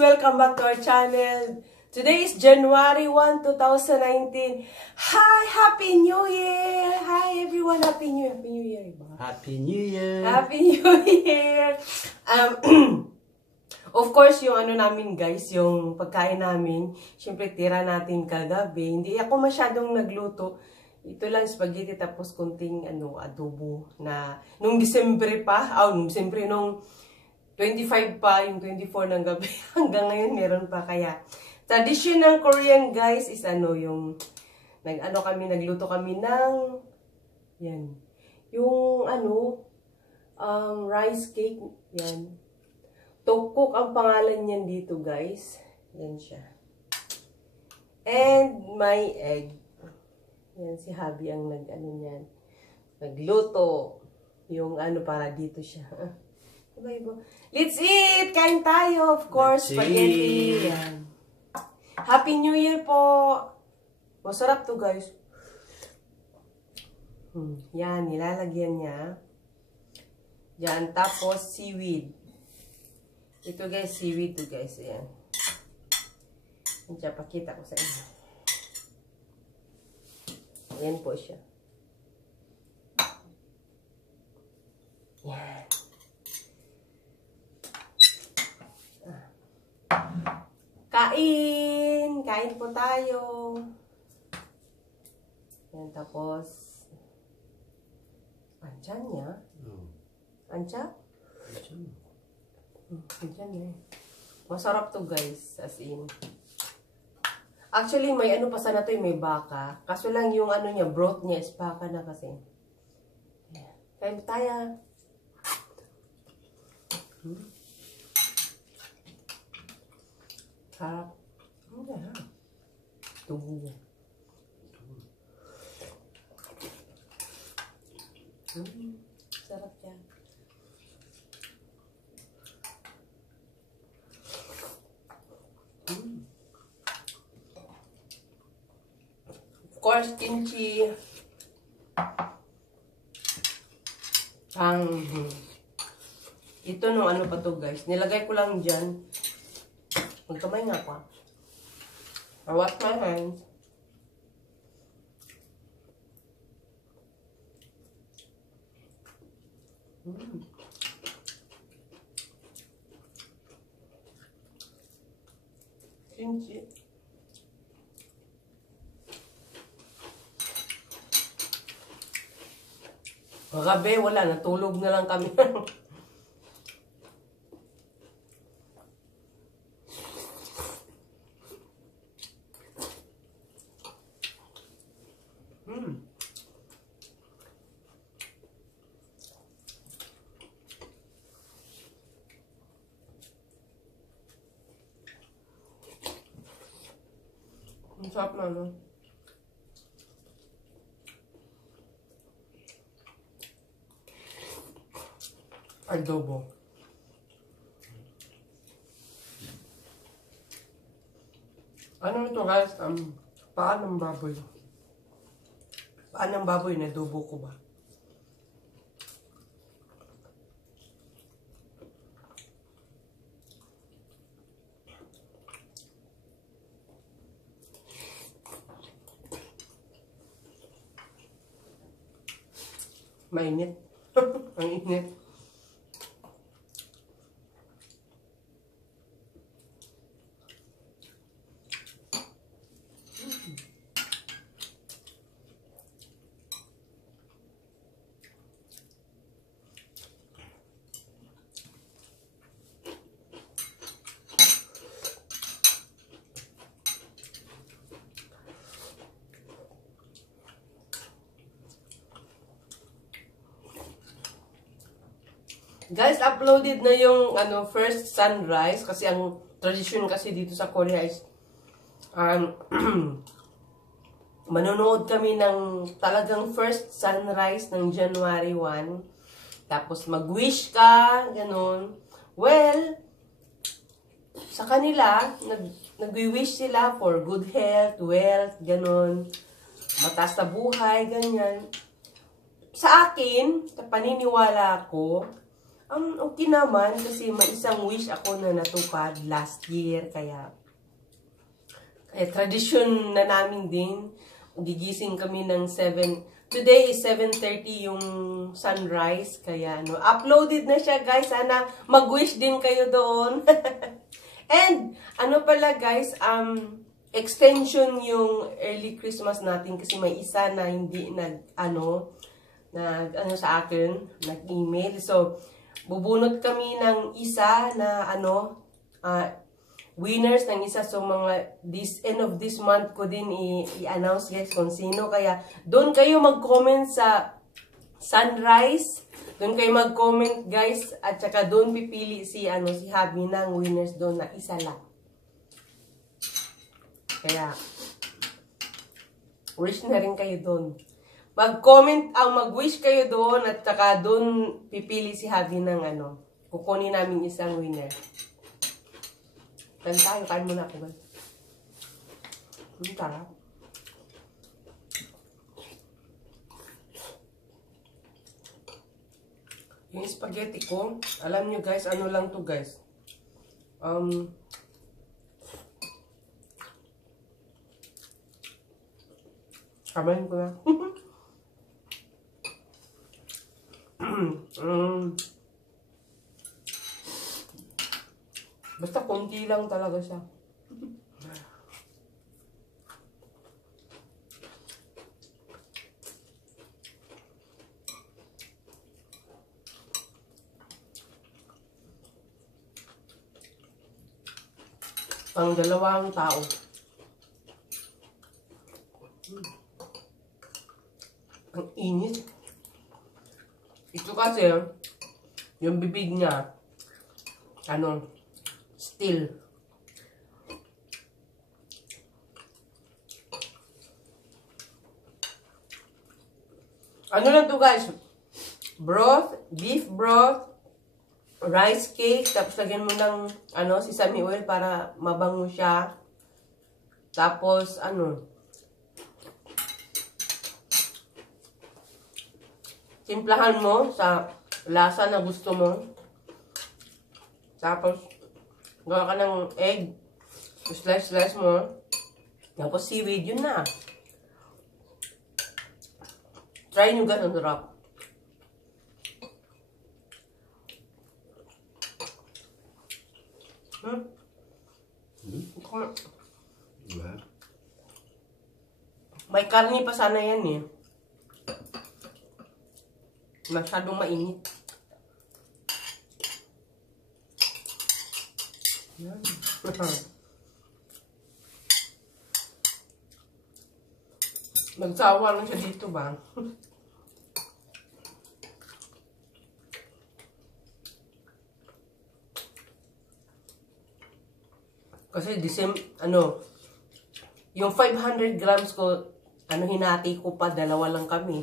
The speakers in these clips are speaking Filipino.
Welcome back to our channel. Today is January 1, 2019. Hi! Happy New Year! Hi everyone! Happy New Year! Happy New Year! Happy New Year! Happy New Year! Of course, yung ano namin guys, yung pagkain namin, syempre tira natin kagabi. Hindi ako masyadong nagluto. Ito lang spaghetti tapos kunting adobo na nung Disyembre pa, nung 25 pa, yung 24 ng gabi hanggang ngayon meron pa. Kaya tradition ng Korean guys is yung nagluto kami ng yan. Yung rice cake yan. Tteokguk ang pangalan niyan dito guys. Yan siya. And my egg. Yan, si Habi ang nagluto. Yung para dito siya. Iba-iba. Let's eat! Kain tayo, of course. Spaghetti. Yan. Happy New Year po! Masarap to guys. Yan, nilalagyan niya. Yan, tapos seaweed. Ito guys, seaweed to guys. Ayan. Yan, pakita ko sa inyo. Ayan po siya. Yan. Kain! Kain po tayo. Yan, tapos andyan niya. Andyan? Andyan eh. Masarap to guys, as in. Actually, may pa sana to, may baka. Kaso lang yung niya, broth niya is baka na kasi. Yan. Kain po tayo. Sarap. Tubo niya. Sarap yan. Of course, kimchi. Ito no, pa to guys. Nilagay ko lang dyan. Magkamay nga pa. I wash my hands. Kimchi. Kagabi, wala. Natulog na lang kami. Ang sarap na adobo. Ito guys? Paa ng baboy. Paa ng baboy na adobo ko ba? Mainit. Ang init. Guys, uploaded na yung first sunrise kasi ang tradition kasi dito sa Korea is manonood kami ng talagang first sunrise ng January 1. Tapos mag-wish ka, ganun. Well, sa kanila, nag-wish sila for good health, wealth, ganun. Mataas na buhay, ganyan. Sa akin, paniniwala ko, Okay naman kasi may isang wish ako na natupad last year. Kaya tradisyon na namin din. Gigising kami ng 7. Today is 7:30 yung sunrise. Kaya uploaded na siya guys. Sana mag-wish din kayo doon. And pala guys, extension yung early Christmas natin kasi may isa na hindi sa akin, nag-email. So, bubunot kami ng isa na winners ng isa. So, end of this month ko din i-announce guys kung sino. Kaya, doon kayo mag-comment sa sunrise. Doon kayo mag-comment guys. At saka doon pipili si Habi ng winners doon na isa lang. Kaya, wish na rin kayo doon. Mag-comment, mag-wish kayo doon at saka doon pipili si Habi ng kukunin namin isang winner. Tayo, kain muna ako guys. Tara. Yung spaghetti ko, alam nyo guys, lang to guys. Kamahin ko na. Basta konti lang talaga siya. Pang dalawang tao. Ang init. Ito kasi, yung bibig niya, steel. Lang to guys? Broth, beef broth, rice cake, tapos lagyan mo ng sesame oil para mabango siya. Tapos timplahan mo sa lasa na gusto mo. Tapos gawa ka ng egg, slice mo. Tapos seaweed, yun na. Try nyo ganun, sarap. May karni pa sana yan eh. Masyadong mainit. Yan. Nagsawa lang siya dito ba? Kasi the same, yung 500 grams ko, hinati ko pa, dalawa lang kami.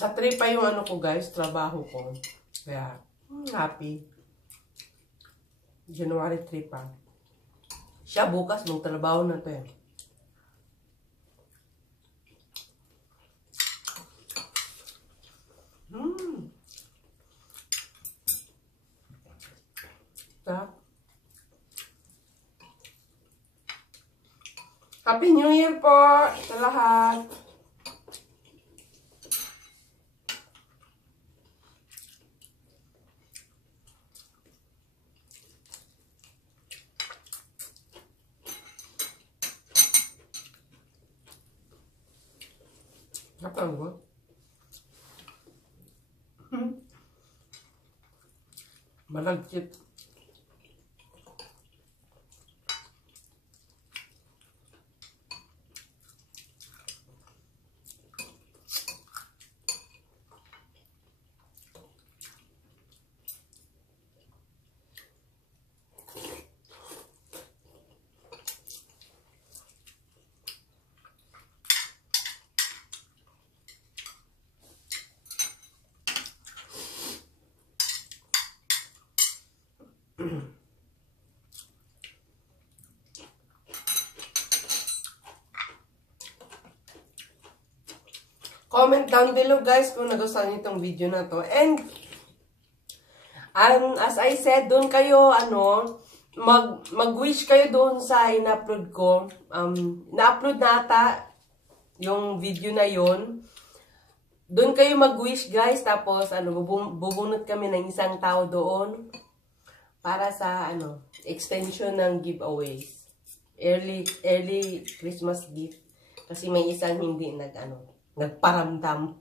Sa 3 pa yung ko guys, trabaho ko. Kaya, happy. January 3 pa. Siya bukas, magtrabaho na to eh. Happy New Year po sa lahat. Apa gua? Malagkit. Comment down below guys kung nagustuhan niyo itong video na to. And as I said, doon kayo, mag-wish kayo doon sa in-upload ko. Na-upload na ata yung video na yon. Doon kayo mag-wish guys. Tapos, bubunot kami ng isang tao doon. Para sa, extension ng giveaways. Early Christmas gift. Kasi may isang hindi nagparamdam.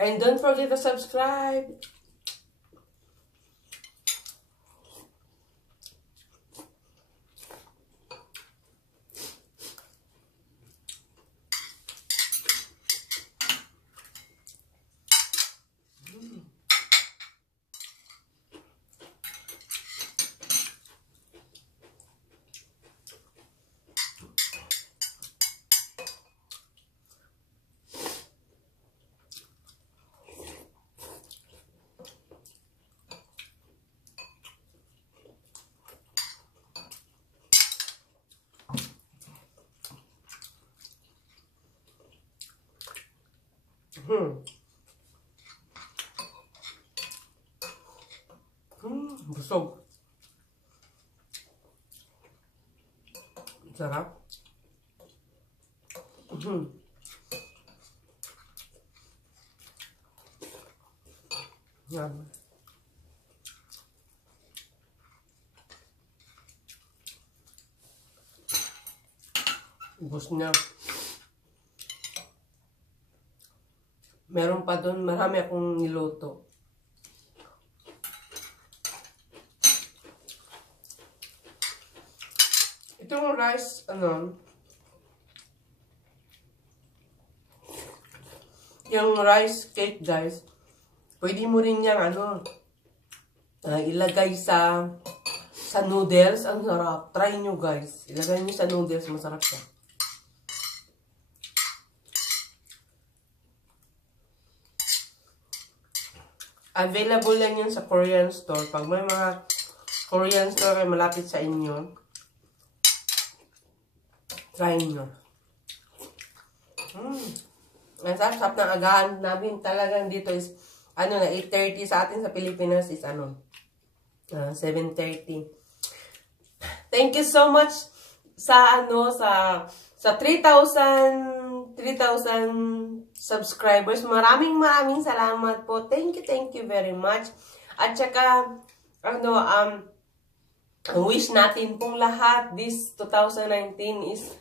And don't forget to subscribe. Busog. Sarap. Yan. Ubus niya. Meron pa doon, marami akong niluto. Itong rice, yung rice cake guys, pwede mo rin yung ilagay sa noodles. Ang sarap. Try nyo guys. Ilagay nyo sa noodles, masarap siya. Available lang yun sa Korean store. Pag may mga Korean store ay malapit sa inyo, try nyo. Ang sarap ng agahan namin talagang dito is 8:30 sa atin sa Pilipinas is 7:30. Thank you so much sa 3,000 subscribers. Maraming salamat po. Thank you very much. At saka ang wish natin pong lahat this 2019 is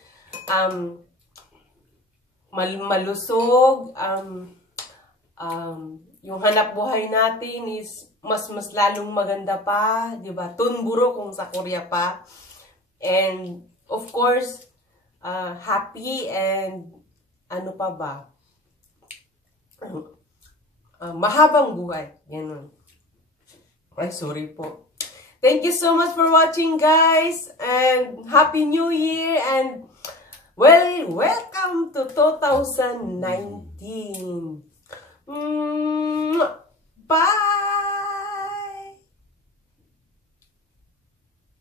malusog, yung hanap buhay natin is mas lalong maganda pa, 'di ba? Tunburo kung sa Korea pa. And of course, happy and pa ba? Mahabang buhay. Ganun. Ay, sorry po. Thank you so much for watching, guys. And Happy New Year. And, well, welcome to 2019.